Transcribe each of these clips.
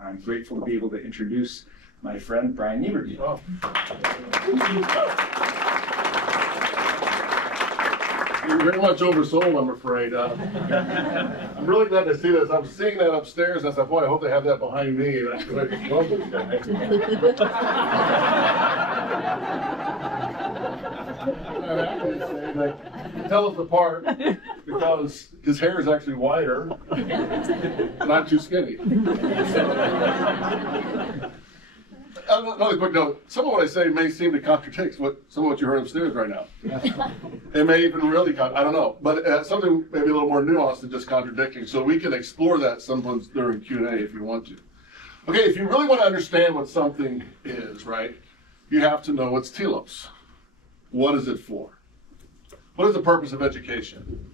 I'm grateful to be able to introduce my friend, Brian Niebrugge. Oh. You're very much oversold, I'm afraid. I'm really glad to see this. I'm seeing that upstairs. I thought, boy, I hope they have that behind me. I love this guy. I'm happy to say that tell us apart because his hair is actually wider, not too skinny. Another quick note, some of what I say may seem to contradict some of what you heard upstairs right now. It may even really, I don't know, but something maybe a little more nuanced than just contradicting. So we can explore that sometimes during Q&A if you want to. Okay, if you really want to understand what something is, right, you have to know its telos. What is it for? What is the purpose of education?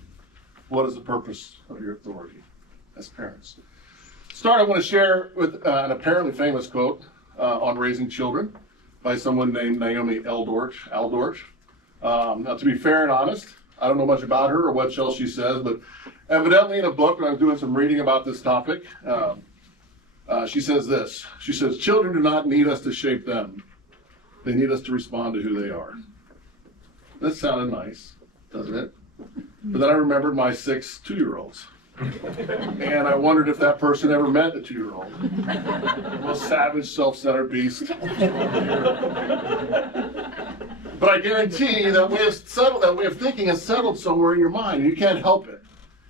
What is the purpose of your authority as parents? To start, I want to share with an apparently famous quote on raising children by someone named Naomi Aldorch. Now, to be fair and honest, I don't know much about her or what else she says, but evidently in a book, when I was doing some reading about this topic, she says this. She says, children do not need us to shape them. They need us to respond to who they are. That sounded nice, doesn't it? But then I remembered my 6 2-year-olds. And I wondered if that person ever met a 2-year-old. The most savage, self-centered beast. But I guarantee that way of thinking has settled somewhere in your mind, and you can't help it.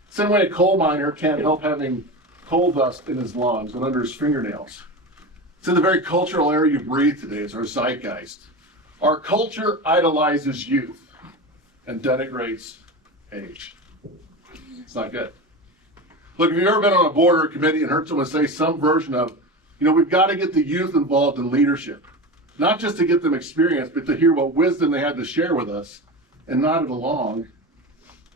Same way a coal miner can't help having coal dust in his lungs and under his fingernails. It's in the very cultural air you breathe today. It's our zeitgeist. Our culture idolizes youth and denigrates age. It's not good. Look, if you've ever been on a board or a committee and heard someone say some version of, we've got to get the youth involved in leadership, not just to get them experience, but to hear what wisdom they had to share with us and nodded along,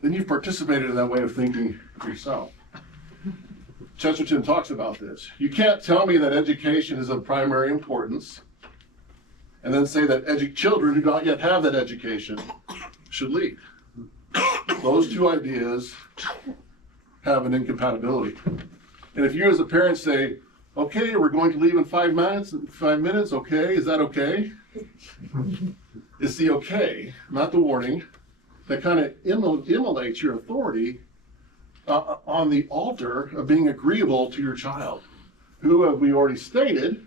then you've participated in that way of thinking yourself. Chesterton talks about this. You can't tell me that education is of primary importance and then say that children who don't yet have that education should lead. Those two ideas have an incompatibility. And if you as a parent say, okay, we're going to leave in 5 minutes, okay, is that okay? It's the okay, not the warning, that kind of immolates your authority on the altar of being agreeable to your child, who, as we already stated,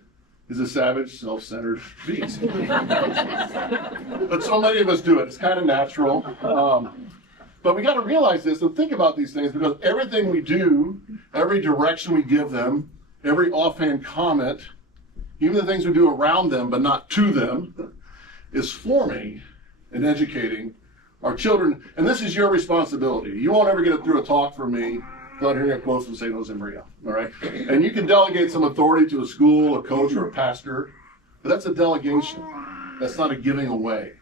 is a savage, self-centered beast. But so many of us do it. It's kind of natural. But we got to realize this and think about these things, because everything we do, every direction we give them, every offhand comment, even the things we do around them but not to them, is forming and educating our children. And this is your responsibility. You won't ever get it through a talk from me without hearing a quote from St. Josemaria, all right? And you can delegate some authority to a school, a coach, or a pastor, but that's a delegation. That's not a giving away.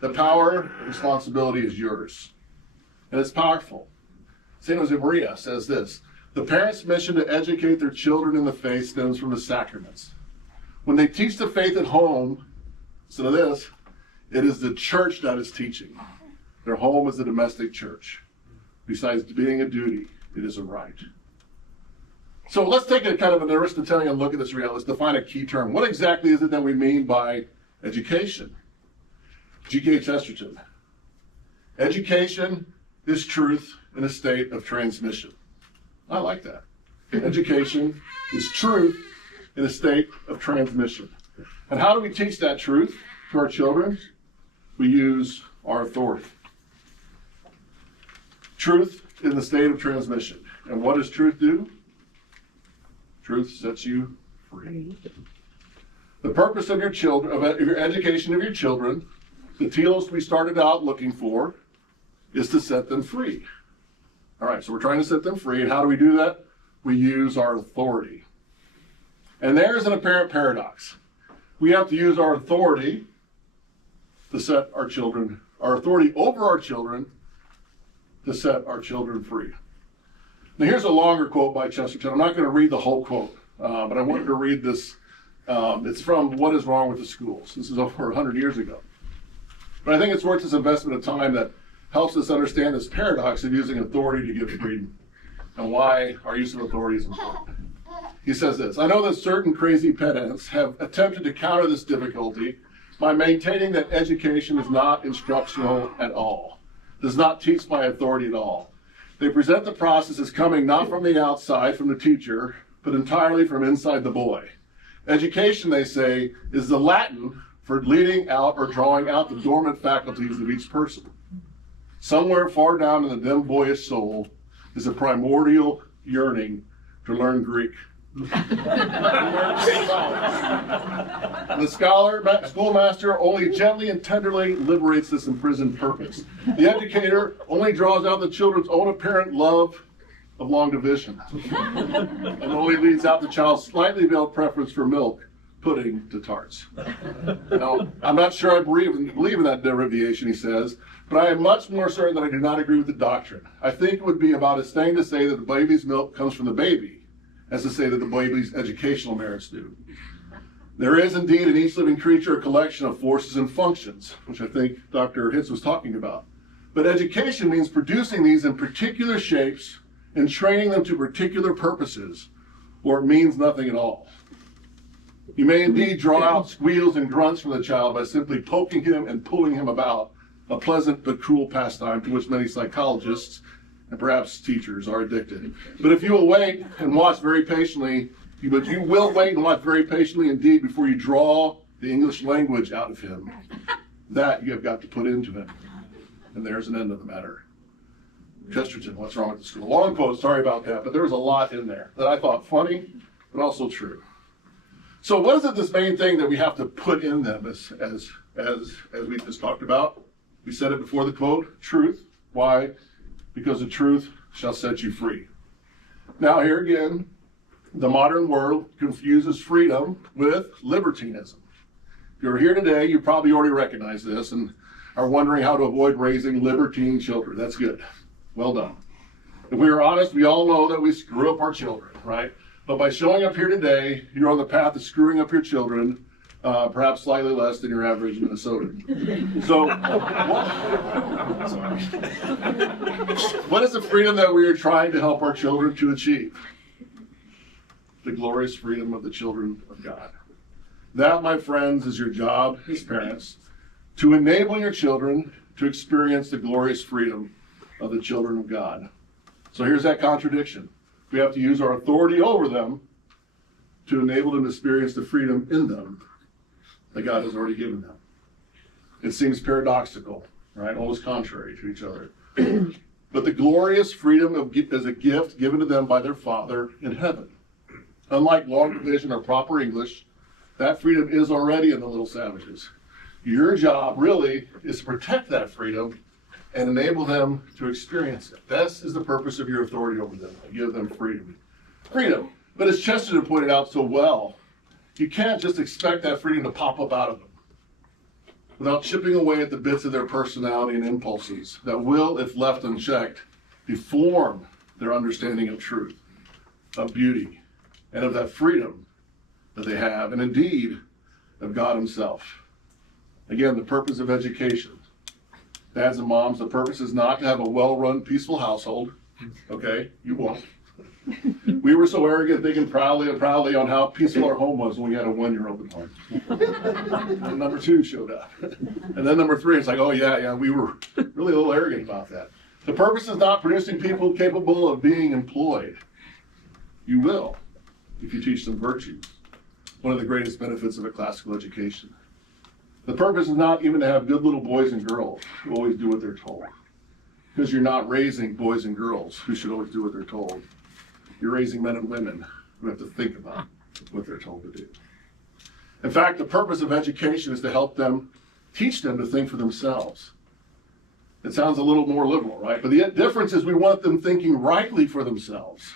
The power and responsibility is yours. And it's powerful. St. Josemaria says this: the parents' mission to educate their children in the faith stems from the sacraments. When they teach the faith at home, listen to this, it is the church that is teaching. Their home is the domestic church. Besides being a duty, it is a right. So let's take a kind of an Aristotelian look at this reality. Let's define a key term. What exactly is it that we mean by education? G.K. Chesterton. Education is truth in a state of transmission. I like that. Education is truth in a state of transmission. And how do we teach that truth to our children? We use our authority. Truth in the state of transmission. And what does truth do? Truth sets you free. The purpose of your children, of your education of your children, the telos we started out looking for, is to set them free. All right, so we're trying to set them free, and how do we do that? We use our authority. And there's an apparent paradox. We have to use our authority to set our children, our authority over our children, to set our children free. Now here's a longer quote by Chesterton. I'm not going to read the whole quote, but I wanted to read this. It's from What is Wrong with the Schools. This is over 100 years ago. But I think it's worth this investment of time that helps us understand this paradox of using authority to give freedom and why our use of authority is important. he says this: I know that certain crazy pedants have attempted to counter this difficulty by maintaining that education is not instructional at all, does not teach by authority at all. They present the process as coming not from the outside, from the teacher, but entirely from inside the boy. Education, they say, is the Latin for leading out or drawing out the dormant faculties of each person. Somewhere far down in the dim boyish soul is a primordial yearning to learn Greek. The schoolmaster only gently and tenderly liberates this imprisoned purpose. The educator only draws out the children's own apparent love of long division, and only leads out the child's slightly veiled preference for milk, pudding to tarts. Now, I'm not sure I believe in that derivation, he says, but I am much more certain that I do not agree with the doctrine. I think it would be about as thing to say that the baby's milk comes from the baby, as to say that the baby's educational merits do. There is indeed in each living creature a collection of forces and functions, which I think Dr. Hitz was talking about. But education means producing these in particular shapes and training them to particular purposes, or it means nothing at all. You may indeed draw out squeals and grunts from the child by simply poking him and pulling him about, a pleasant but cruel pastime to which many psychologists and perhaps teachers are addicted. But if you will wait and watch very patiently, you will wait and watch very patiently indeed before you draw the English language out of him. That you have got to put into him. And there's an end of the matter. Chesterton, what's wrong with the school? Long quote, sorry about that, but there was a lot in there that I thought funny, but also true. So what is it, this main thing that we have to put in them as we just talked about? We said it before the quote, truth. Why? Because the truth shall set you free. Now here again, the modern world confuses freedom with libertinism. If you're here today, you probably already recognize this and are wondering how to avoid raising libertine children. That's good. Well done. If we are honest, we all know that we screw up our children, right? But by showing up here today, you're on the path of screwing up your children, perhaps slightly less than your average Minnesotan. So, what is the freedom that we are trying to help our children to achieve? The glorious freedom of the children of God. That, my friends, is your job as parents, to enable your children to experience the glorious freedom of the children of God. So here's that contradiction. We have to use our authority over them to enable them to experience the freedom in them that God has already given them. It seems paradoxical, right? Almost contrary to each other. But the glorious freedom is a gift given to them by their Father in heaven. Unlike long division or proper English, that freedom is already in the little savages. Your job really is to protect that freedom and enable them to experience it. This is the purpose of your authority over them, to give them freedom. Freedom. But as Chesterton pointed out so well, you can't just expect that freedom to pop up out of them without chipping away at the bits of their personality and impulses that will, if left unchecked, deform their understanding of truth, of beauty, and of that freedom that they have, and indeed, of God himself. Again, the purpose of education. Dads and moms, the purpose is not to have a well-run, peaceful household. Okay, you won't. We were so arrogant, thinking proudly on how peaceful our home was when we had a 1-year-old at home. And number 2 showed up. And then number 3, it's like, oh yeah, we were really a little arrogant about that. The purpose is not producing people capable of being employed. You will, if you teach them virtues. One of the greatest benefits of a classical education. The purpose is not even to have good little boys and girls who always do what they're told. Because you're not raising boys and girls who should always do what they're told. You're raising men and women who have to think about what they're told to do. In fact, the purpose of education is to help them, teach them to think for themselves. It sounds a little more liberal, right? But the difference is we want them thinking rightly for themselves.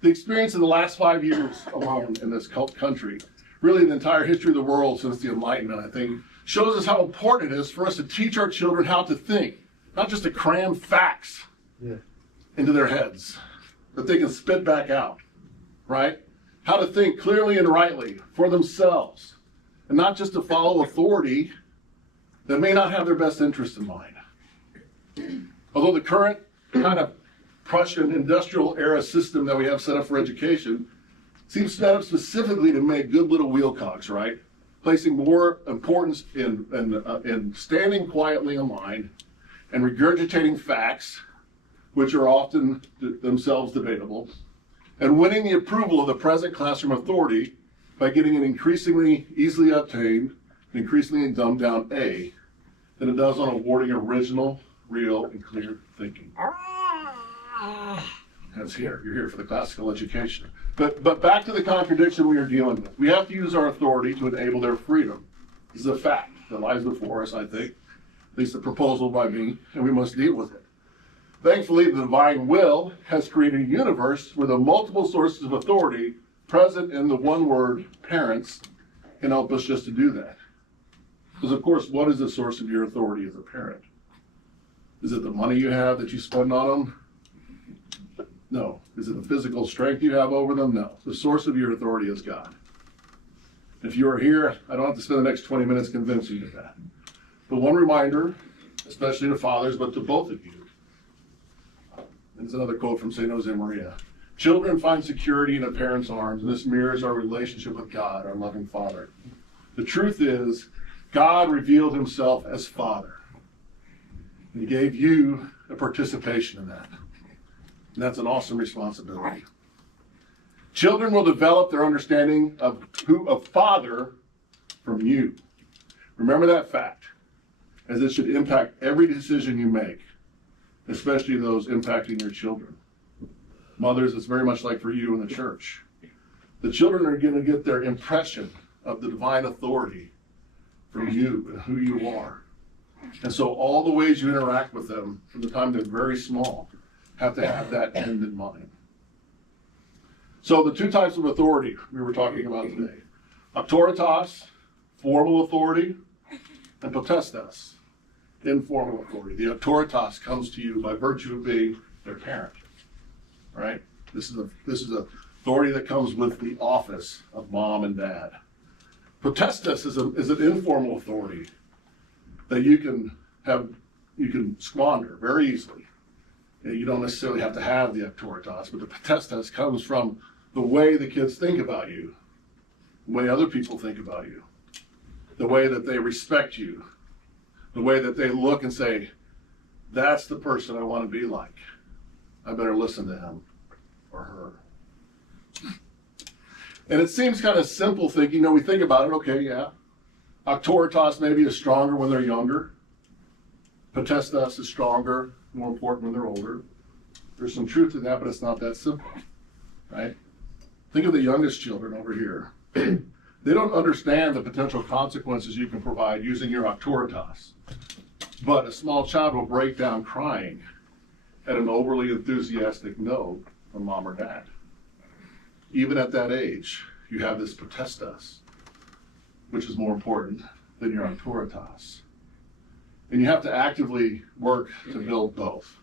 The experience of the last 5 years alone in this country, really the entire history of the world since the Enlightenment, I think, shows us how important it is for us to teach our children how to think, not just to cram facts into their heads that they can spit back out, right? How to think clearly and rightly for themselves, and not just to follow authority that may not have their best interest in mind. Although the current kind of Prussian industrial era system that we have set up for education seems set up specifically to make good little wheel cogs, right? Placing more importance in standing quietly in line and regurgitating facts, which are often themselves debatable, and winning the approval of the present classroom authority by getting an increasingly easily obtained, increasingly dumbed down A than it does on awarding original, real, and clear thinking. That's here. You're here for the classical education. But back to the contradiction we are dealing with. We have to use our authority to enable their freedom. This is a fact that lies before us, I think. At least a proposal by me, and we must deal with it. Thankfully, the divine will has created a universe where the multiple sources of authority present in the one word, parents, can help us just to do that. Because, of course, what is the source of your authority as a parent? Is it the money you have that you spend on them? No. Is it the physical strength you have over them? No. The source of your authority is God. If you are here, I don't have to spend the next 20 minutes convincing you of that. But one reminder, especially to fathers, but to both of you. And it's another quote from St. Josemaria. Children find security in a parent's arms, and this mirrors our relationship with God, our loving Father. The truth is, God revealed himself as Father. And he gave you a participation in that. And that's an awesome responsibility. Children will develop their understanding of Father from you. Remember that fact, as it should impact every decision you make, especially those impacting your children. Mothers, it's very much like for you in the church. The children are going to get their impression of the divine authority from you and who you are. And so all the ways you interact with them from the time they're very small have to have that end in mind. So the two types of authority we were talking about today. Autoritas, formal authority, and potestas, informal authority. The autoritas comes to you by virtue of being their parent. Right? This is a authority that comes with the office of mom and dad. Potestas is an informal authority that you can squander very easily. You don't necessarily have to have the autoritas, but the potestas comes from the way the kids think about you, the way other people think about you, the way that they respect you, the way that they look and say, that's the person I want to be like. I better listen to him or her. And it seems kind of simple thinking. We think about it, okay, yeah. Autoritas maybe is stronger when they're younger. Potestas is stronger, more important when they're older. There's some truth to that, but it's not that simple, right? Think of the youngest children over here. They don't understand the potential consequences you can provide using your autoritas. But a small child will break down crying at an overly enthusiastic no from mom or dad. Even at that age, you have this potestas, which is more important than your autoritas. And you have to actively work to build both.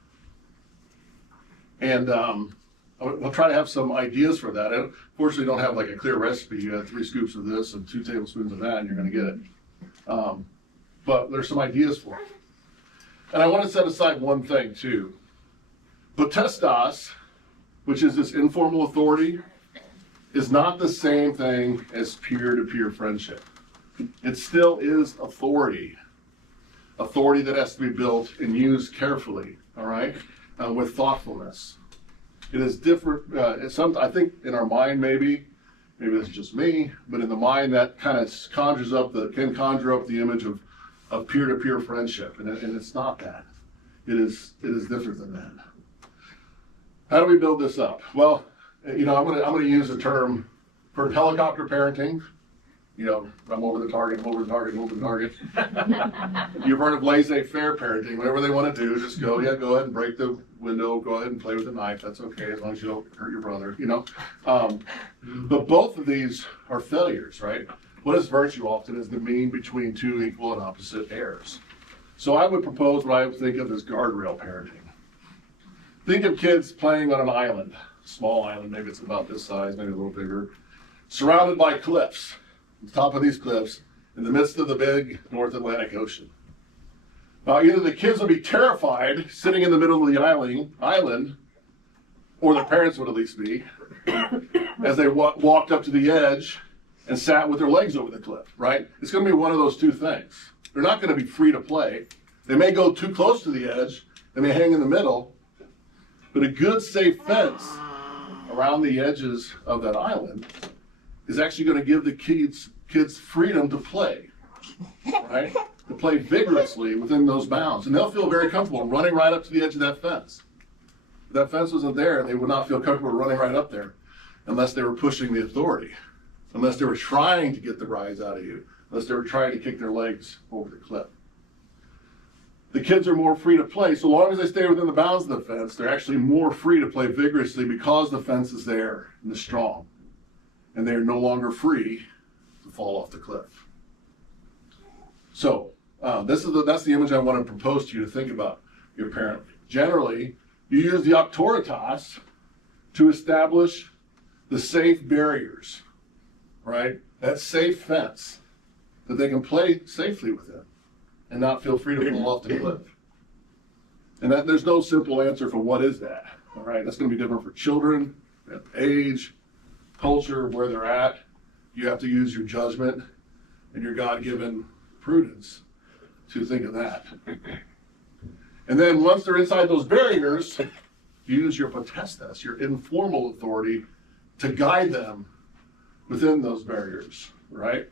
And we'll try to have some ideas for that. I unfortunately don't have like a clear recipe. You have 3 scoops of this and 2 tablespoons of that, and you're going to get it. But there's some ideas for it. And I want to set aside one thing too. Potestas, which is this informal authority, is not the same thing as peer-to-peer friendship. It still is authority. Authority that has to be built and used carefully, all right, with thoughtfulness. It is different. I think in our mind, maybe this is just me, but in the mind that kind of can conjure up the image of peer-to-peer friendship, and it's not that. It is different than that. How do we build this up? Well, I'm going to use a term for helicopter parenting. I'm over the target, I'm over the target, I'm over the target. You've heard of laissez-faire parenting. Whatever they want to do, just go ahead and break the window, go ahead and play with the knife. That's okay, as long as you don't hurt your brother, But both of these are failures, right? What is virtue often is the mean between 2 equal and opposite errors. So I would propose what I would think of as guardrail parenting. Think of kids playing on an island, small island, maybe it's about this size, maybe a little bigger, surrounded by cliffs. On top of these cliffs, in the midst of the big North Atlantic Ocean. Now, either the kids would be terrified sitting in the middle of the island, or their parents would at least be, as they walked up to the edge and sat with their legs over the cliff, right? It's going to be one of those two things. They're not going to be free to play. They may go too close to the edge. They may hang in the middle. But a good, safe fence around the edges of that island is actually going to give the kids freedom to play, right? To play vigorously within those bounds. And they'll feel very comfortable running right up to the edge of that fence. If that fence wasn't there, they would not feel comfortable running right up there unless they were pushing the authority, unless they were trying to get the rise out of you, unless they were trying to kick their legs over the cliff. The kids are more free to play. So long as they stay within the bounds of the fence, they're actually more free to play vigorously because the fence is there and is strong. And they're no longer free to fall off the cliff. So that's the image I want to propose to you to think about your parent. Generally, you use the auctoritas to establish the safe barriers, right? That safe fence that they can play safely within and not feel free to fall off the cliff. And there's no simple answer for what is that, all right? That's going to be different for children, age, culture, where they're at. You have to use your judgment and your God-given prudence to think of that. And then once they're inside those barriers, you use your potestas, your informal authority, to guide them within those barriers, right?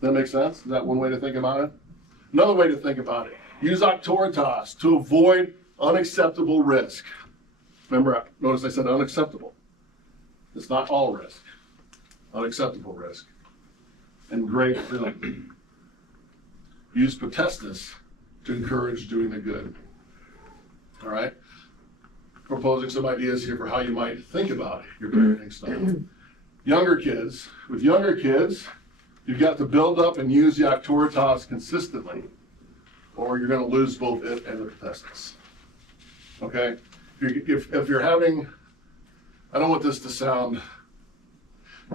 Does that make sense? Is that one way to think about it? Another way to think about it, use auctoritas to avoid unacceptable risk. Remember, notice I said unacceptable. It's not all risk, unacceptable risk. And great filling. Use potestas to encourage doing the good. All right? Proposing some ideas here for how you might think about your parenting style. Younger kids, with younger kids, you've got to build up and use the auctoritas consistently, or you're going to lose both it and the potestas. Okay? If you're having, I don't want this to sound,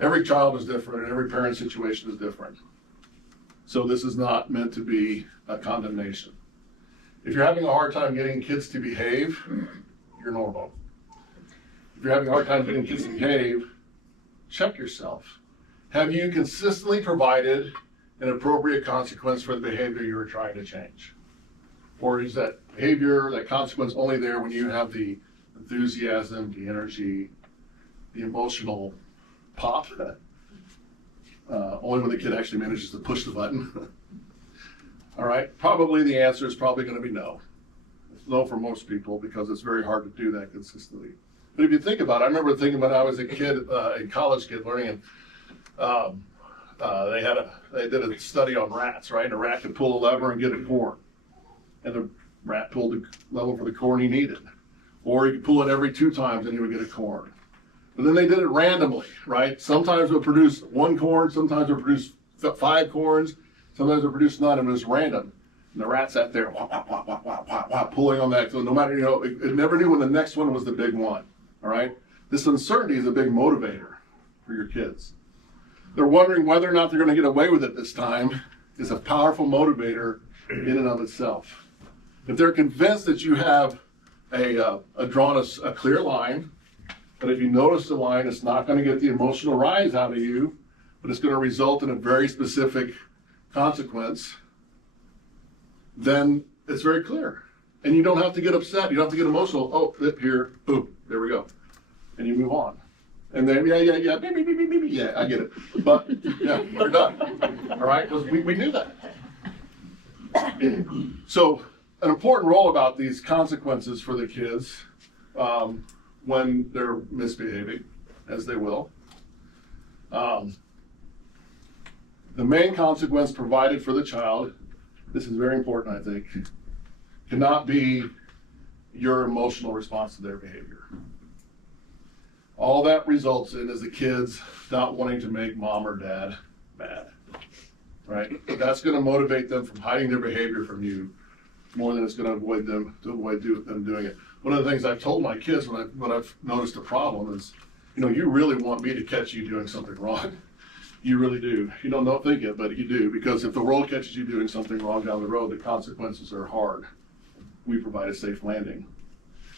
every child is different and every parent situation is different. So this is not meant to be a condemnation. If you're having a hard time getting kids to behave, you're normal. If you're having a hard time getting kids to behave, check yourself. Have you consistently provided an appropriate consequence for the behavior you were trying to change? Or is that behavior, that consequence only there when you have the enthusiasm, the energy, the emotional pop? Only when the kid actually manages to push the button. All right, probably the answer is probably going to be no. It's no for most people because it's very hard to do that consistently. But if you think about it, I remember thinking when I was a kid, a college kid learning, and they did a study on rats, right? And a rat could pull a lever and get a corn. And the rat pulled the lever for the corn he needed. Or he could pull it every 2 times and he would get a corn. But then they did it randomly, right? Sometimes it would produce 1 corn, sometimes it would produce 5 corns, sometimes it would produce none, and it was random. And the rat sat there, wah, wah, wah, wah, wah, wah, wah, pulling on that. So no matter, it never knew when the next one was the big one, all right? This uncertainty is a big motivator for your kids. They're wondering whether or not they're going to get away with it this time is a powerful motivator in and of itself. If they're convinced that you have drawn a clear line, but if you notice the line, it's not going to get the emotional rise out of you, but it's going to result in a very specific consequence, then it's very clear. And you don't have to get upset. You don't have to get emotional. Oh, here, boom, there we go. And you move on. And then, yeah, I get it. But, yeah, we're done. All right? Because we knew that. So, an important role about these consequences for the kids when they're misbehaving, as they will. The main consequence provided for the child, this is very important, I think, cannot be your emotional response to their behavior. All that results in is the kids not wanting to make mom or dad mad, right? That's going to motivate them from hiding their behavior from you more than it's going to avoid them doing it. One of the things I've told my kids when I've noticed a problem is, you really want me to catch you doing something wrong. You really do. You don't think it, but you do, because if the world catches you doing something wrong down the road, the consequences are hard. We provide a safe landing.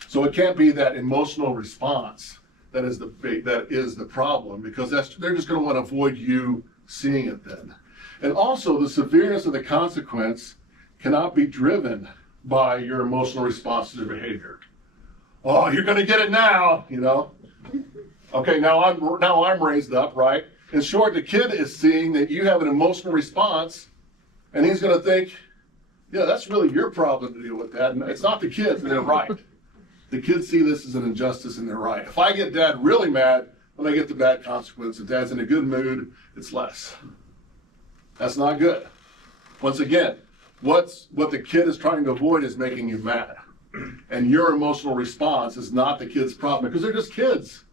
So it can't be that emotional response that is the problem, because they're just going to want to avoid you seeing it then. And also, the severeness of the consequence cannot be driven by your emotional response to their behavior. Oh, you're going to get it now, you know. Okay, now I'm raised up, right? In short, the kid is seeing that you have an emotional response, and he's going to think, yeah, that's really your problem to deal with that. And it's not the kids, and they're right. The kids see this as an injustice, and they're right. If I get dad really mad, when I get the bad consequence, if dad's in a good mood, it's less. That's not good. Once again, what the kid is trying to avoid is making you mad. And your emotional response is not the kid's problem, because they're just kids.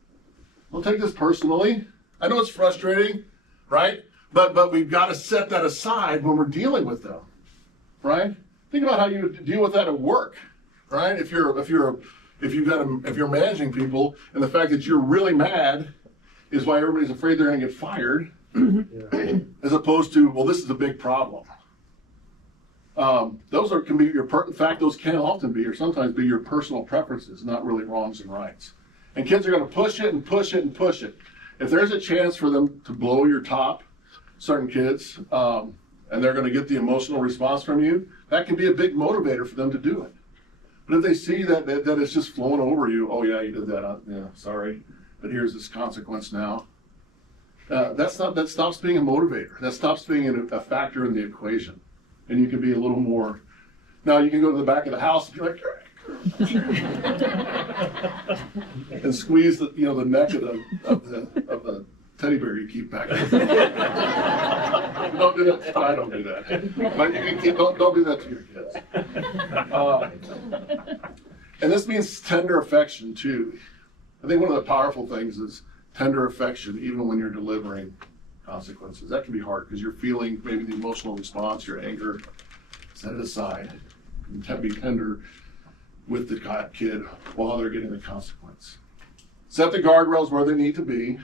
Don't take this personally. I know it's frustrating, right? But we've got to set that aside when we're dealing with them, right? Think about how you deal with that at work, right? If you're managing people, and the fact that you're really mad is why everybody's afraid they're going to get fired, as opposed to, well, this is a big problem. Those can be in fact, those can often be, or sometimes be, your personal preferences, not really wrongs and rights. And kids are going to push it and push it and push it. If there's a chance for them to blow your top, certain kids, and they're going to get the emotional response from you, that can be a big motivator for them to do it. But if they see that it's just flowing over you, oh yeah, you did that, yeah, sorry, but here's this consequence now. That stops being a motivator. That stops being a factor in the equation. And you can be a little more, now you can go to the back of the house and be like, and squeeze the neck of the teddy bear you keep back there. Don't do that. I don't do that. But you can don't do that to your kids. And this means tender affection too. I think one of the powerful things is tender affection, even when you're delivering consequences. That can be hard because you're feeling maybe the emotional response, your anger. Set it aside and be tender with the kid while they're getting the consequence. Set the guardrails where they need to be.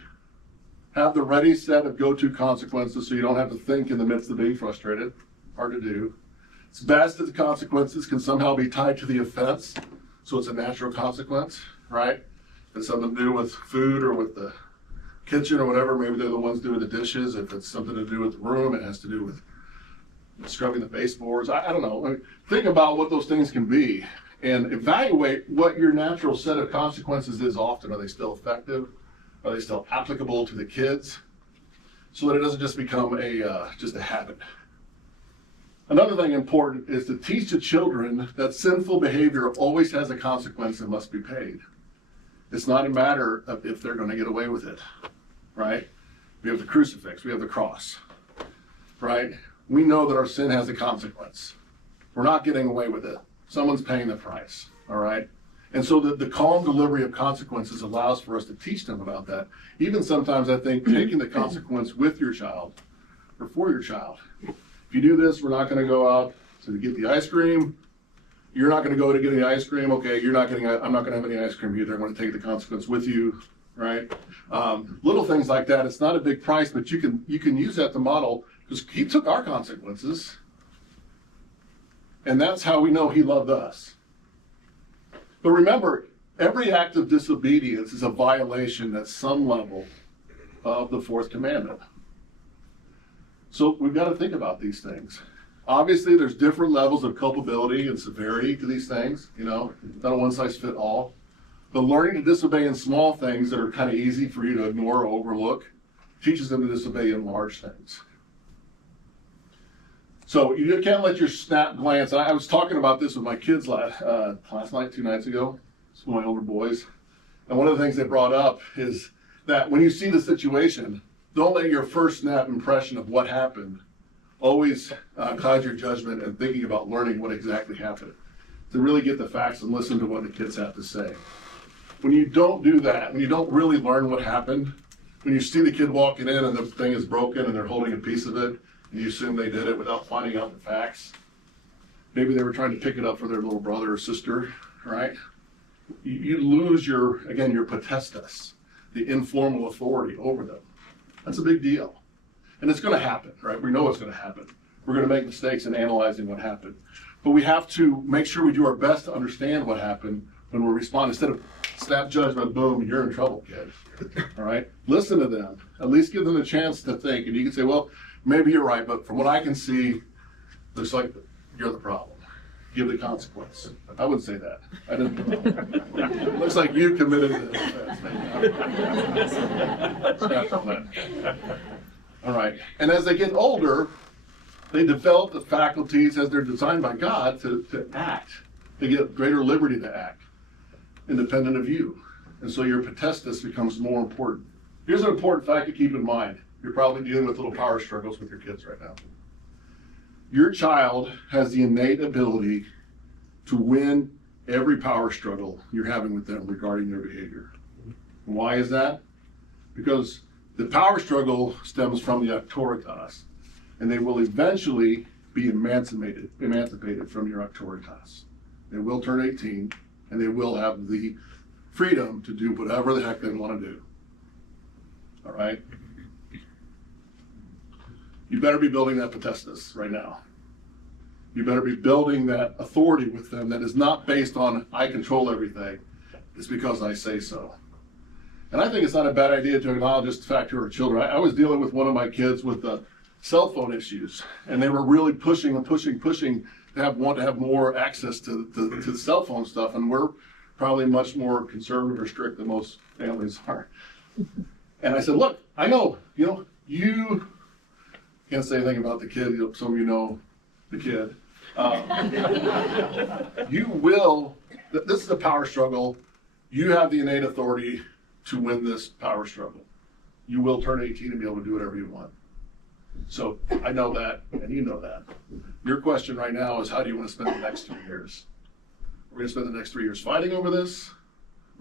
Have the ready set of go-to consequences so you don't have to think in the midst of being frustrated. Hard to do. It's best if the consequences can somehow be tied to the offense, so it's a natural consequence, right? If it's something to do with food or with the kitchen or whatever, maybe they're the ones doing the dishes. If it's something to do with the room, it has to do with scrubbing the baseboards. I don't know. I mean, think about what those things can be and evaluate what your natural set of consequences is often. Are they still effective? Are they still applicable to the kids? So that it doesn't just become just a habit. Another thing important is to teach the children that sinful behavior always has a consequence that must be paid. It's not a matter of if they're going to get away with it, right? We have the crucifix, we have the cross, right? We know that our sin has a consequence. We're not getting away with it. Someone's paying the price, all right? And so the calm delivery of consequences allows for us to teach them about that. Even sometimes I think taking the consequence with your child or for your child. If you do this, we're not going to go out to get the ice cream. You're not going to go to get the ice cream. Okay, I'm not going to have any ice cream either. I'm going to take the consequence with you, right? Little things like that. It's not a big price, but you can use that to model, because he took our consequences. And that's how we know he loved us. But remember, every act of disobedience is a violation at some level of the fourth commandment. So we've got to think about these things. Obviously, there's different levels of culpability and severity to these things, not a one-size-fits-all. But learning to disobey in small things that are kind of easy for you to ignore or overlook teaches them to disobey in large things. So you can't let your snap glance. I was talking about this with my kids last night, 2 nights ago. It's my older boys. And one of the things they brought up is that when you see the situation, don't let your first snap impression of what happened always cloud your judgment and thinking about learning what exactly happened. To really get the facts and listen to what the kids have to say. When you don't do that, when you don't really learn what happened, when you see the kid walking in and the thing is broken and they're holding a piece of it, and you assume they did it without finding out the facts. Maybe they were trying to pick it up for their little brother or sister, right? You lose your potestas, the informal authority over them. That's a big deal. And it's going to happen, right? We know it's going to happen. We're going to make mistakes in analyzing what happened. But we have to make sure we do our best to understand what happened when we respond, instead of snap judgment, boom, you're in trouble, kid. All right? Listen to them. At least give them a chance to think. And you can say, well, maybe you're right, but from what I can see, looks like you're the problem. Give the consequence. I wouldn't say that. I didn't know. Looks like you committed the offense. All right. And as they get older, they develop the faculties as they're designed by God to act. They get greater liberty to act, independent of you. And so your potestas becomes more important. Here's an important fact to keep in mind. You're probably dealing with little power struggles with your kids right now. Your child has the innate ability to win every power struggle you're having with them regarding their behavior. And why is that? Because the power struggle stems from the auctoritas, and they will eventually be emancipated from your auctoritas. They will turn 18, and they will have the freedom to do whatever the heck they want to do. All right? You better be building that potestas right now. You better be building that authority with them that is not based on I control everything. It's because I say so. And I think it's not a bad idea to acknowledge this fact to our children. I was dealing with one of my kids with cell phone issues, and they were really pushing to want to have more access to the cell phone stuff, and we're probably much more conservative or strict than most families are. And I said, look, I know, you can't say anything about the kid. Some of you know the kid. You will, this is a power struggle. You have the innate authority to win this power struggle. You will turn 18 and be able to do whatever you want. So I know that, and you know that. Your question right now is, how do you want to spend the next 2 years? We're going to spend the next 3 years fighting over this,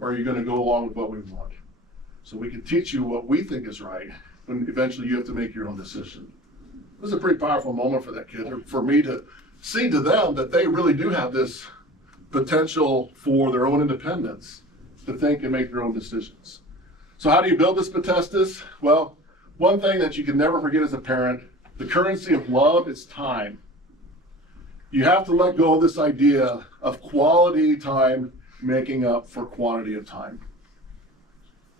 or are you going to go along with what we want? So we can teach you what we think is right, when eventually you have to make your own decision. It was a pretty powerful moment for that kid, for me to see to them that they really do have this potential for their own independence, to think and make their own decisions. So how do you build this potestas? Well, one thing that you can never forget as a parent, the currency of love is time. You have to let go of this idea of quality time making up for quantity of time.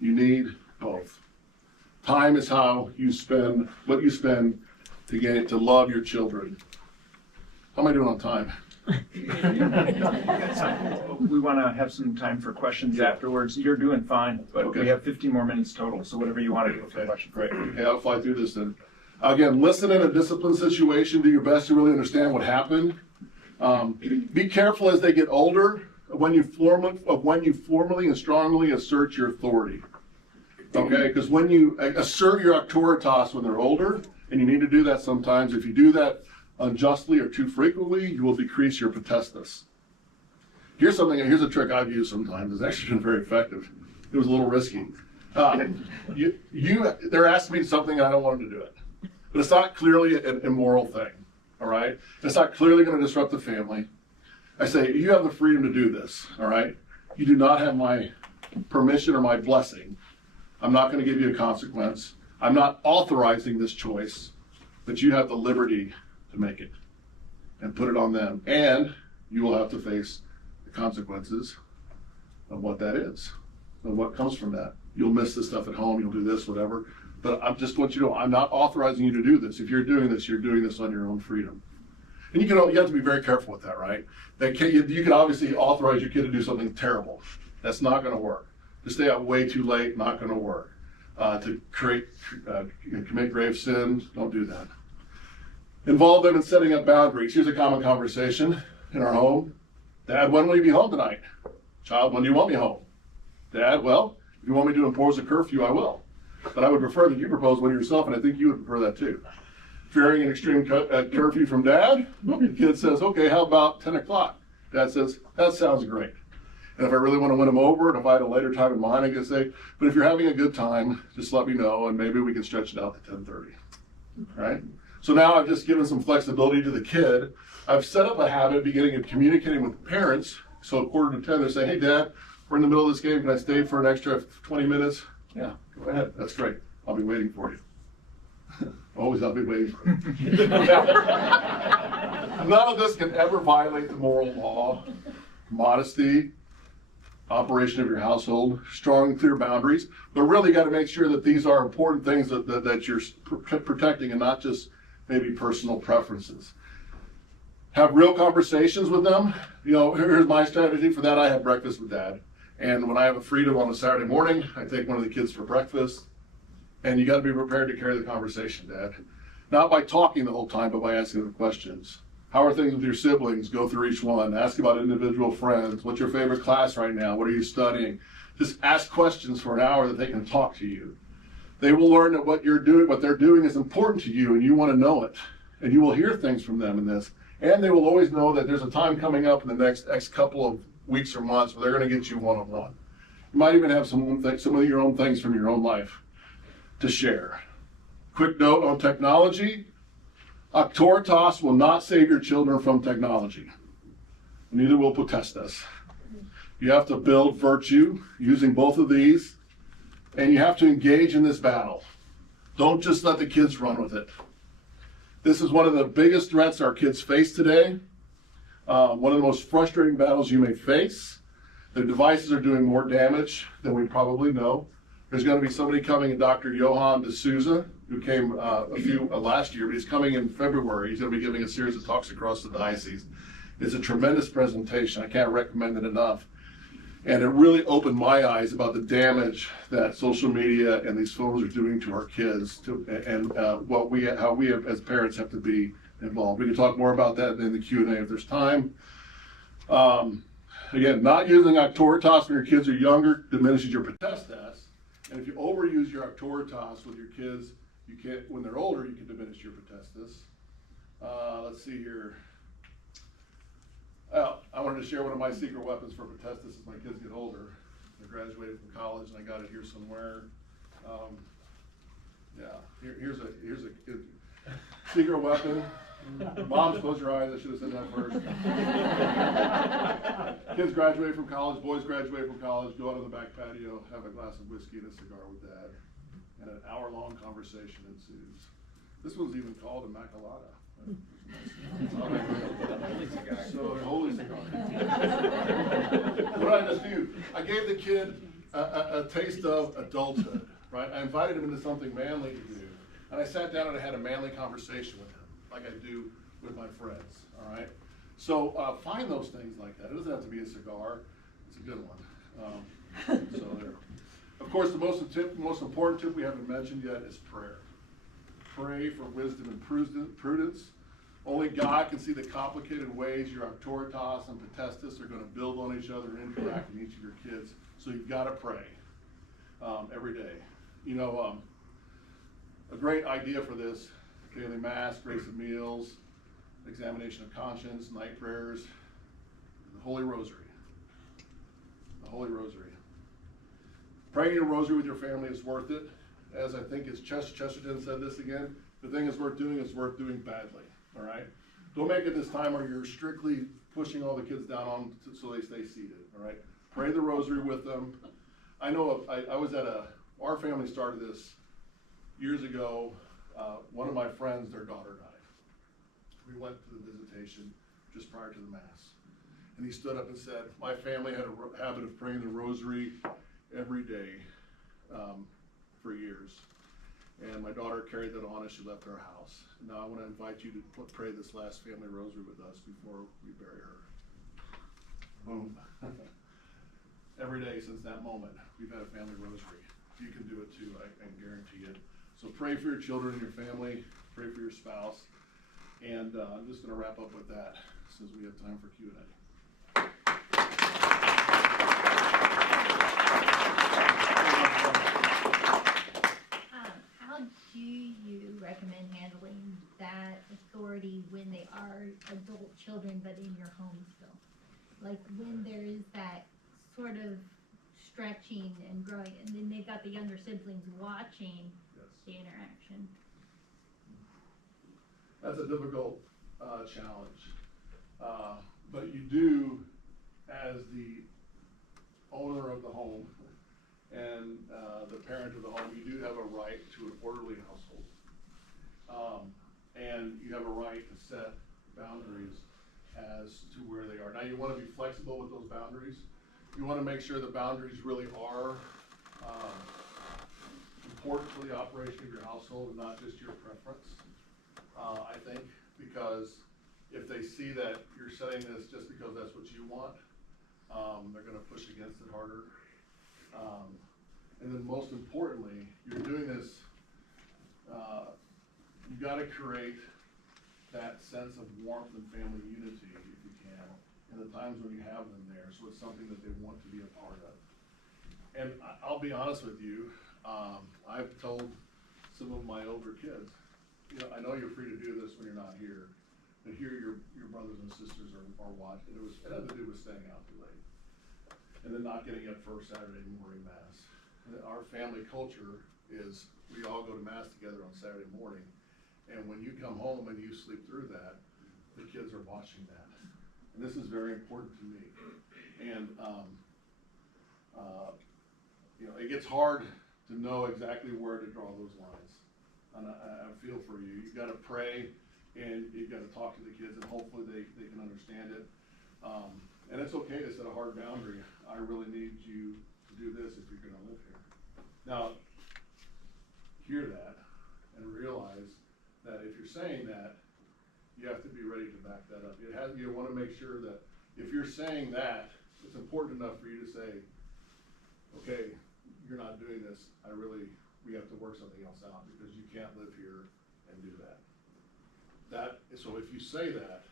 You need both. Time is how you spend, what you spend to get to love your children. How am I doing on time? We want to have some time for questions afterwards. You're doing fine, but Okay. we have 15 more minutes total, so whatever you want to do for question. Great. Okay, I'll fly through this then. Again, listen in a disciplined situation. Do your best to really understand what happened. Be careful as they get older when you formally and strongly assert your authority. Okay, because when you assert your auctoritas when they're older, and you need to do that sometimes, if you do that unjustly or too frequently, you will decrease your potestas. Here's a trick I've used sometimes. It's actually been very effective. It was a little risky. They're asking me something and I don't want them to do it. But it's not clearly an immoral thing, all right? It's not clearly going to disrupt the family. I say, you have the freedom to do this, all right? You do not have my permission or my blessing. I'm not going to give you a consequence. I'm not authorizing this choice, but you have the liberty to make it and put it on them. And you will have to face the consequences of what that is, of what comes from that. You'll miss this stuff at home, you'll do this, whatever. But I just want you to know, I'm not authorizing you to do this. If you're doing this on your own freedom. And you have to be very careful with that, right? You can obviously authorize your kid to do something terrible. That's not going to work. To stay out way too late, not going to work. To commit grave sins, don't do that. Involve them in setting up boundaries. Here's a common conversation in our home. Dad, when will you be home tonight? Child, when do you want me home? Dad, well, if you want me to impose a curfew, I will. But I would prefer that you propose one yourself, and I think you would prefer that too. Fearing an extreme curfew from Dad, the kid says, okay, how about 10 o'clock? Dad says, that sounds great. And if I really want to win them over, and if I had a later time in mind, I could say, but if you're having a good time, just let me know, and maybe we can stretch it out to 10:30, right? So now I've just given some flexibility to the kid. I've set up a habit beginning of communicating with parents. So at 9:45, they're saying, hey, Dad, we're in the middle of this game. Can I stay for an extra 20 minutes? Yeah, go ahead. That's great. I'll be waiting for you. Always I'll be waiting for you. None of this can ever violate the moral law. Modesty, operation of your household, strong and clear boundaries, but really got to make sure that these are important things that you're protecting and not just maybe personal preferences. Have real conversations with them. You know, here's my strategy for that. I have breakfast with Dad. And when I have a freedom on a Saturday morning, I take one of the kids for breakfast. And you got to be prepared to carry the conversation, Dad. Not by talking the whole time, but by asking them questions. How are things with your siblings? Go through each one. Ask about individual friends. What's your favorite class right now? What are you studying? Just ask questions for an hour that they can talk to you. They will learn that what they're doing is important to you, and you want to know it. And you will hear things from them in this. And they will always know that there's a time coming up in the next couple of weeks or months where they're going to get you one-on-one. You might even have some of your own things from your own life to share. Quick note on technology. Auctoritas will not save your children from technology. Neither will Potestas. You have to build virtue using both of these, and you have to engage in this battle. Don't just let the kids run with it. This is one of the biggest threats our kids face today. One of the most frustrating battles you may face. The devices are doing more damage than we probably know. There's going to be somebody coming, Dr. Johan D'Souza, who came last year, but he's coming in February. He's going to be giving a series of talks across the diocese. It's a tremendous presentation. I can't recommend it enough. And it really opened my eyes about the damage that social media and these phones are doing to our kids, and how we as parents have to be involved. We can talk more about that in the Q&A if there's time. Again, not using Auctoritas when your kids are younger diminishes your Potestas. And if you overuse your Auctoritas with your kids, you can't, when they're older, you can diminish your Potestas. Let's see here. I wanted to share one of my secret weapons for Potestas as my kids get older. I graduated from college and I got it here somewhere. Here's a good secret weapon. Moms, close your eyes. I should have said that first. Kids graduate from college, boys graduate from college, go out on the back patio, have a glass of whiskey and a cigar with Dad, and an hour-long conversation ensues. This one's even called a Macalata. So, a holy cigar. What did I just do? I gave the kid a taste of adulthood, right? I invited him into something manly to do, and I sat down and I had a manly conversation with him, like I do with my friends, all right? So find those things like that. It doesn't have to be a cigar. It's a good one. So there. Of course, the most important tip we haven't mentioned yet is prayer. Pray for wisdom and prudence. Only God can see the complicated ways your Auctoritas and Potestas are going to build on each other and interact with each of your kids. So you've got to pray every day. You know, a great idea for this: daily mass, grace of meals, examination of conscience, night prayers, the Holy Rosary. The Holy Rosary. Praying your rosary with your family is worth it. As I think as Chesterton said this again, the thing is worth doing badly, all right? Don't make it this time where you're strictly pushing all the kids down so they stay seated, all right? Pray the rosary with them. I know I was at our family started this years ago. One of my friends, their daughter died. We went to the visitation just prior to the Mass. And he stood up and said, my family had a habit of praying the rosary every day for years. And my daughter carried that on as she left our house. Now I want to invite you to pray this last family rosary with us before we bury her. Boom. Every day since that moment, we've had a family rosary. You can do it too, I can guarantee it. So pray for your children and your family, pray for your spouse. And I'm just going to wrap up with that since we have time for Q&A. How do you recommend handling that authority when they are adult children but in your home still? Like when there is that sort of stretching and growing, and then they've got the younger siblings watching the interaction. That's a difficult challenge. But you do, as the owner of the home and the parent of the home, you do have a right to an orderly household. And you have a right to set boundaries as to where they are. Now you want to be flexible with those boundaries. you want to make sure the boundaries really are important for the operation of your household and not just your preference, I think, because if they see that you're setting this just because that's what you want, they're going to push against it harder. And then most importantly, you're doing this, you got to create that sense of warmth and family unity if you can, in the times when you have them there, so it's something that they want to be a part of. And I'll be honest with you, I've told some of my older kids, you know, I know you're free to do this when you're not here, but here your brothers and sisters are watching. It had to do with staying out too late, and then not getting up for Saturday morning mass. And our family culture is we all go to mass together on Saturday morning, and when you come home and you sleep through that, the kids are watching that. And this is very important to me. And you know, it gets hard to know exactly where to draw those lines. And I feel for you. You've got to pray, and you've got to talk to the kids, and hopefully they can understand it. And it's okay to set a hard boundary. I really need you to do this if you're going to live here. Now, hear that and realize that if you're saying that, you have to be ready to back that up. You want to make sure that if you're saying that, it's important enough for you to say, okay, you're not doing this. We have to work something else out because you can't live here and do that. So if you say that,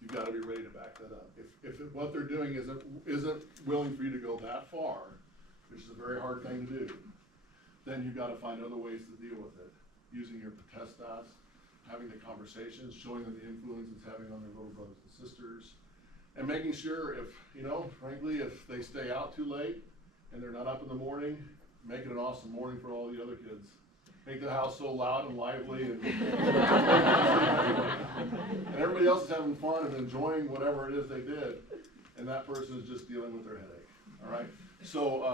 you've got to be ready to back that up. If what they're doing isn't willing for you to go that far, which is a very hard thing to do, then you've got to find other ways to deal with it, using your Potestas, having the conversations, showing them the influence it's having on their little brothers and sisters, and making sure frankly, if they stay out too late and they're not up in the morning, make it an awesome morning for all the other kids. Make the house so loud and lively, and everybody else is having fun and enjoying whatever it is they did, and that person is just dealing with their headache. All right? So,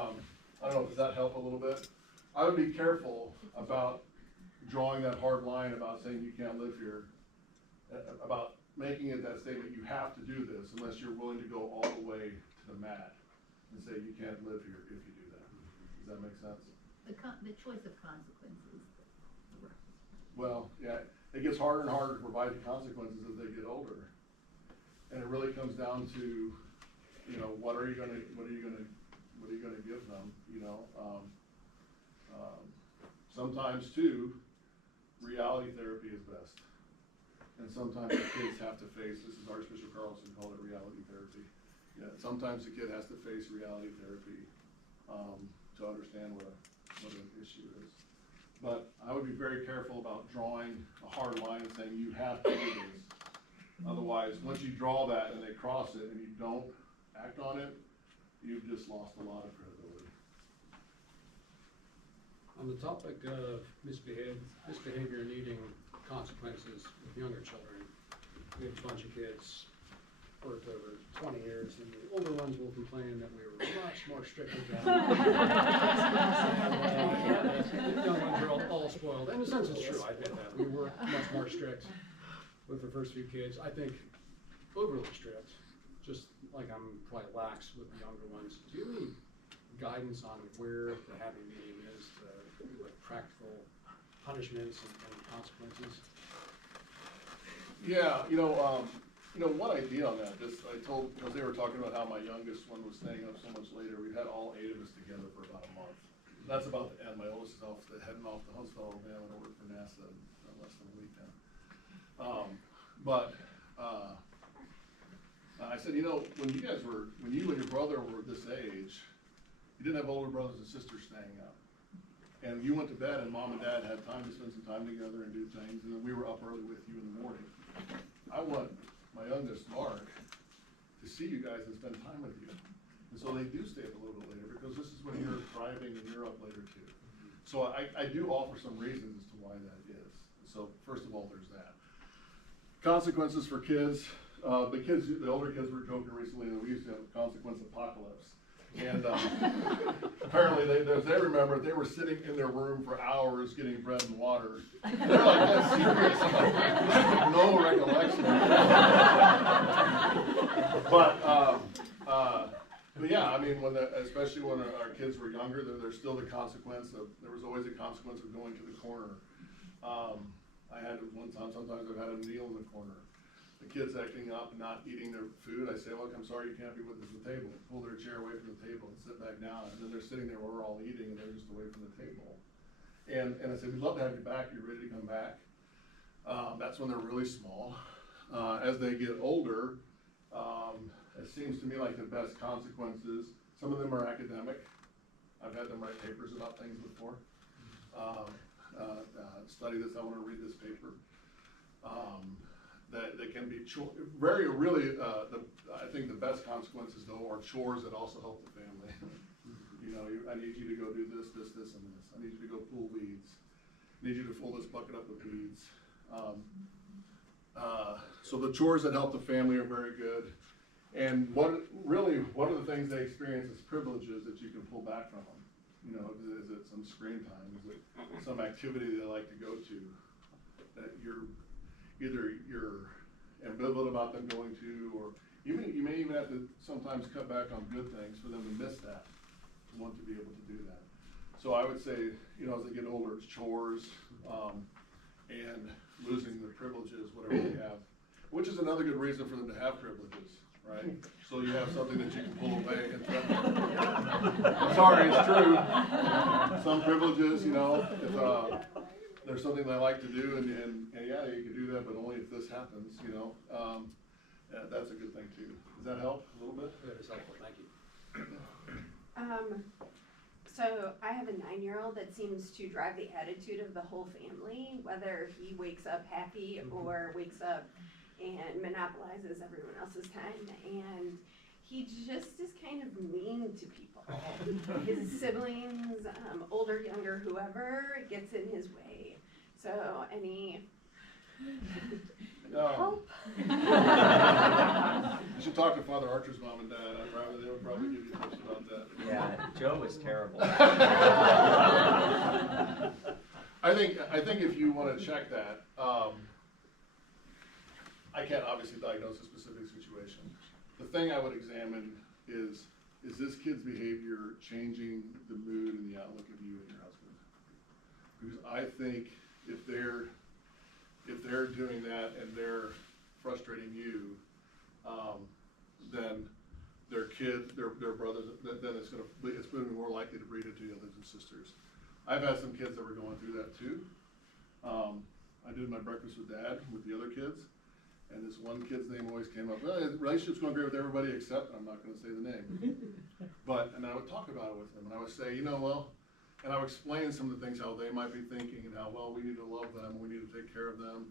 I don't know, does that help a little bit? I would be careful about drawing that hard line about saying you can't live here, about making it that statement, you have to do this unless you're willing to go all the way to the mat and say you can't live here if you do that. Does that make sense? The choice of consequences. Well, yeah, it gets harder and harder to provide the consequences as they get older. And it really comes down to, what are you gonna give them, sometimes too, reality therapy is best. And sometimes the kids have to face, this is Archbishop Carlson called it reality therapy. Yeah, sometimes the kid has to face reality therapy, to understand what an issue is. But I would be very careful about drawing a hard line and saying you have to do this. Otherwise, once you draw that and they cross it and you don't act on it, you've just lost a lot of credibility. On the topic of misbehavior needing consequences with younger children, we have a bunch of kids worked over 20 years, and the older ones will complain that we were much more strict with them. The young ones are all spoiled. In a sense, it's true. I get that. We were much more strict with the first few kids. I think overly strict, just like I'm quite lax with the younger ones. Do you have any guidance on where the happy medium is, with practical punishments and consequences? Yeah, one idea on that, because they were talking about how my youngest one was staying up so much later, we had all 8 of us together for about a month. That's about the end. My oldest is heading off to Huntsville, Alabama to work for NASA in less than a week now. I said, when you and your brother were this age, you didn't have older brothers and sisters staying up. And you went to bed and mom and dad had time to spend some time together and do things, and then we were up early with you in the morning. I want my youngest, Mark, to see you guys and spend time with you. And so they do stay up a little bit later because this is when you're thriving and you're up later too. So I do offer some reasons as to why that is. So first of all, there's that. Consequences for kids. The older kids were joking recently that we used to have a consequence apocalypse. And apparently, as they remember, they were sitting in their room for hours getting bread and water. They're like, that's serious. I have no recollection. But But yeah, I mean, especially when our kids were younger, there's still the consequence of, there was always a consequence of going to the corner. I had one time, sometimes I've had them kneel in the corner. The kids acting up and not eating their food, I say, look, I'm sorry you can't be with us at the table. Pull their chair away from the table and sit back down. And then they're sitting there while we're all eating and they're just away from the table. And I said, we'd love to have you back. You're ready to come back. That's when they're really small. As they get older, it seems to me like the best consequences, some of them are academic. I've had them write papers about things before. Study this, I want to read this paper. That can be I think the best consequences though are chores that also help the family. You know, I need you to go do this, this, this, and this. I need you to go pull weeds. I need you to fill this bucket up with weeds. So the chores that help the family are very good. And what are the things they experience as privileges that you can pull back from them? You know, is it some screen time? Is it some activity they like to go to that you're ambivalent about them going to, or you may even have to sometimes cut back on good things for them to miss that, to want to be able to do that. So I would say, you know, as they get older, it's chores, and losing the privileges, whatever they have, which is another good reason for them to have privileges, right? So you have something that you can pull away and I'm sorry, it's true. Some privileges, you know, if there's something they like to do and yeah, you can do that, but only if this happens, you know. That's a good thing too. Does that help a little bit? That is helpful, thank you. So I have a 9-year-old that seems to drive the attitude of the whole family, whether he wakes up happy or wakes up and monopolizes everyone else's time. And he just is kind of mean to people. His siblings, older, younger, whoever, gets in his way. So any help? You should talk to Father Archer's mom and dad. They would probably give you tips about that. Yeah, Joe was terrible. I think if you want to check that, I can't obviously diagnose a specific situation. The thing I would examine is this kid's behavior changing the mood and the outlook of you and your husband? Because I think if they're doing that and they're frustrating you, then their kids, their brothers, then it's going to be more likely to breed into the others and sisters. I've had some kids that were going through that too. I did my breakfast with dad with the other kids, and this one kid's name always came up. Well, his relationship's going great with everybody except, I'm not going to say the name. And I would talk about it with them, and I would say, you know, well, and I would explain some of the things, how they might be thinking, and how, well, we need to love them, we need to take care of them.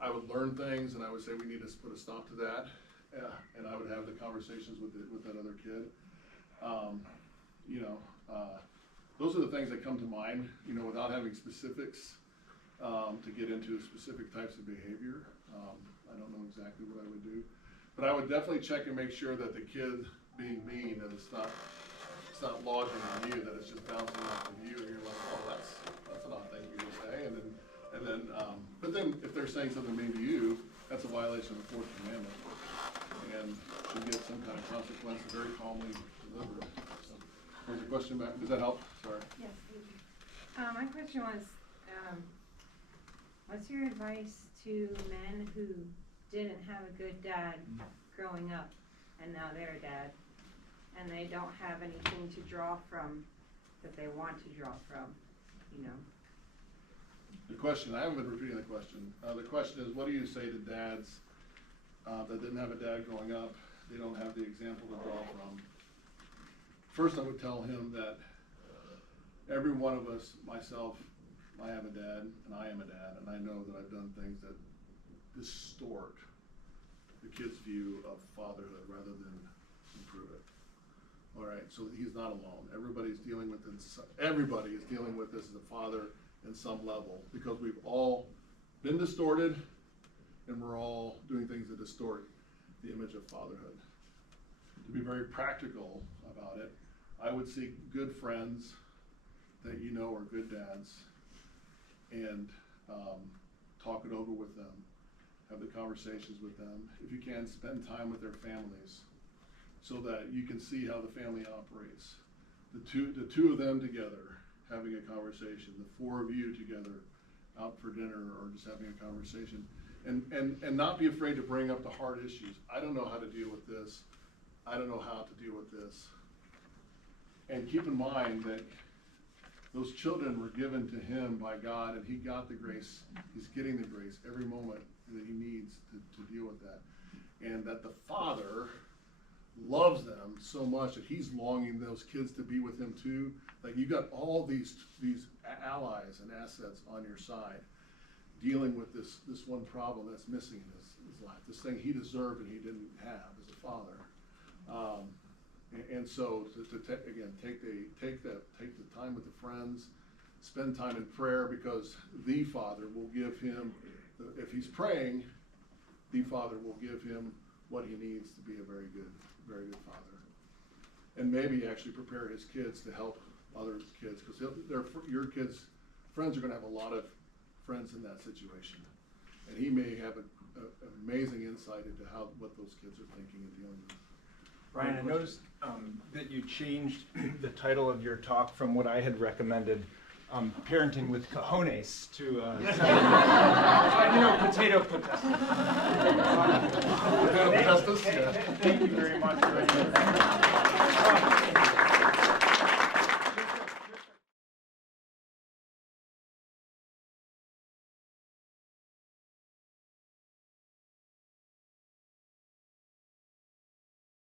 I would learn things, and I would say, we need to put a stop to that. And I would have the conversations with that other kid. Those are the things that come to mind, you know, without having specifics to get into specific types of behavior. I don't know exactly what I would do. But I would definitely check and make sure that the kid being mean, that it's not lodging on you, that it's just bouncing off of you, and you're like, oh, that's an odd thing for you to say. But then if they're saying something mean to you, that's a violation of the fourth commandment, and should get some kind of consequence, very calmly delivered. So, there's a question back. Does that help? Sorry. Yes, thank you. My question was, what's your advice to men who didn't have a good dad growing up, and now they're a dad, and they don't have anything to draw from that they want to draw from, you know? The question, I haven't been repeating the question. The question is, what do you say to dads that didn't have a dad growing up? They don't have the example to draw from. First, I would tell him that every one of us, myself, I have a dad, and I am a dad, and I know that I've done things that distort the kid's view of fatherhood rather than improve it. All right, so he's not alone. Everybody is dealing with this as a father in some level, because we've all been distorted, and we're all doing things that distort the image of fatherhood. To be very practical about it, I would seek good friends that you know are good dads, and talk it over with them, have the conversations with them. If you can, spend time with their families. so that you can see how the family operates. The two of them together having a conversation, the four of you together out for dinner or just having a conversation, and not be afraid to bring up the hard issues. I don't know how to deal with this. I don't know how to deal with this. And keep in mind that those children were given to him by God, and he got the grace. He's getting the grace every moment that he needs to deal with that. And that the Father loves them so much that he's longing those kids to be with him too. Like, you got all these allies and assets on your side dealing with this one problem that's missing in his life, this thing he deserved and he didn't have as a father. And so again, take the time with the friends, spend time in prayer, because the Father will give him, if he's praying, the Father will give him what he needs to be a very good father. And maybe actually prepare his kids to help other kids, because your kids' friends are going to have a lot of friends in that situation, and he may have an amazing insight into what those kids are thinking and dealing with. Brian, I noticed that you changed the title of your talk from what I had recommended, parenting with cojones, to potato potestas. Potestas? Yeah. Thank you very much.